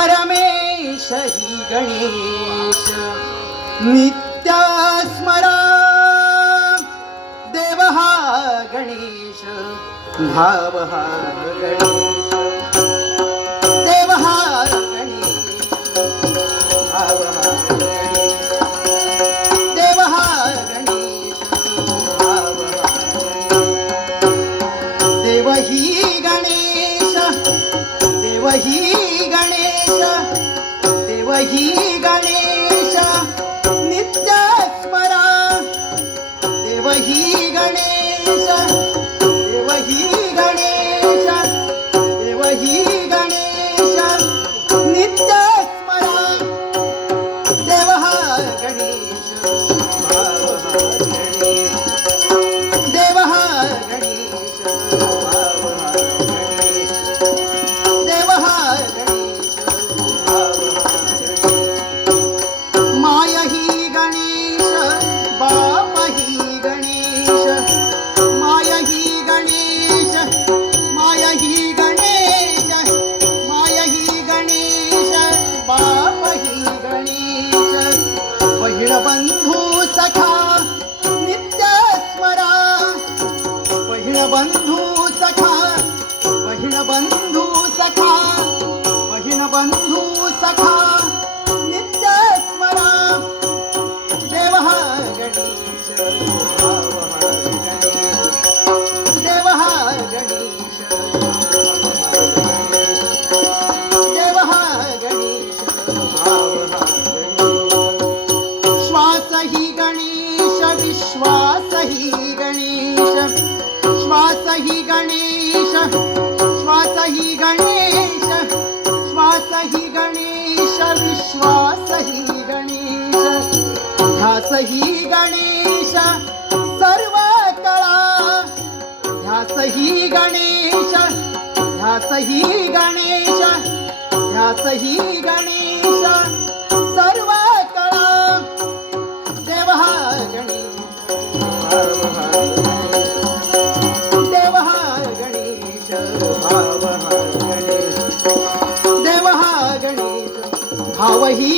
परमेश हि गणेश नित्य स्मरा देव हा गणेश भाव हा गणेश देव हा गणेश भाव हा गणेश देव हा गणेश भाव हा देव ही गणेश देव ही गणेश देव ही गणेश नित्य स्मरा देव ही गणेश देव ही गणेश देव ही गणेश नित्य स्मरा देव हा गणेश भाव हा गणेश देव हा गणेश भाव हा गणेश देव हा गणेश भाव हा गणेश माय ही गणेश बाप ही गणेश माय ही गणेश माय ही गणेश माय ही गणेश बाप ही गणेश बहीण बंधू सखा नित्य स्मरा बहीण बंधू सखा बहीण बंधू सखा बहीण बंधू सखा नित्य स्मरा देव हा गणेश भाव हा गणेश देव हा गणेश भाव हा गणेश देव हा गणेश भाव हा गणेश श्वास ही गणेश विश्वास ही गणेश श्वास ही गणेश श्वास ही गणेश श्वास ही गणेश विश्वास ही गणेश ध्यास ही गणेश सर्व कळा ध्यास ही गणेश ध्यास ही गणेश ध्यास ही गणेश सर्व कळा देव हा गणेश भाव हा गणेश देव हा गणेश भाव हा गणेश देव हा गणेश भाव ही